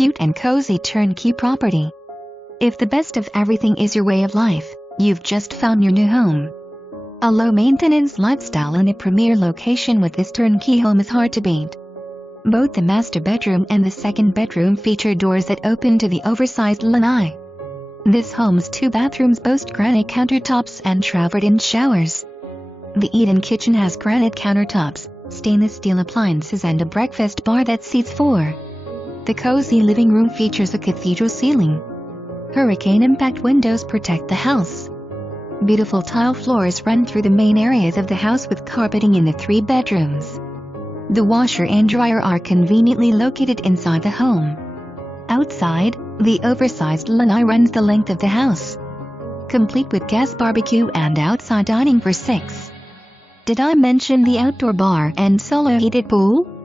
cute and cozy turnkey property. If the best of everything is your way of life, you've just found your new home. A low-maintenance lifestyle in a premier location with this turnkey home is hard to beat. Both the master bedroom and the second bedroom feature doors that open to the oversized lanai. This home's 2 bathrooms boast granite countertops and travertine showers. The eat-in kitchen has granite countertops, stainless steel appliances and a breakfast bar that seats 4. The cozy living room features a cathedral ceiling. Hurricane impact windows protect the house. Beautiful tile floors run through the main areas of the house with carpeting in the 3 bedrooms. The washer and dryer are conveniently located inside the home. Outside, the oversized lanai runs the length of the house, complete with gas barbecue and outside dining for 6. Did I mention the outdoor bar and solo heated pool?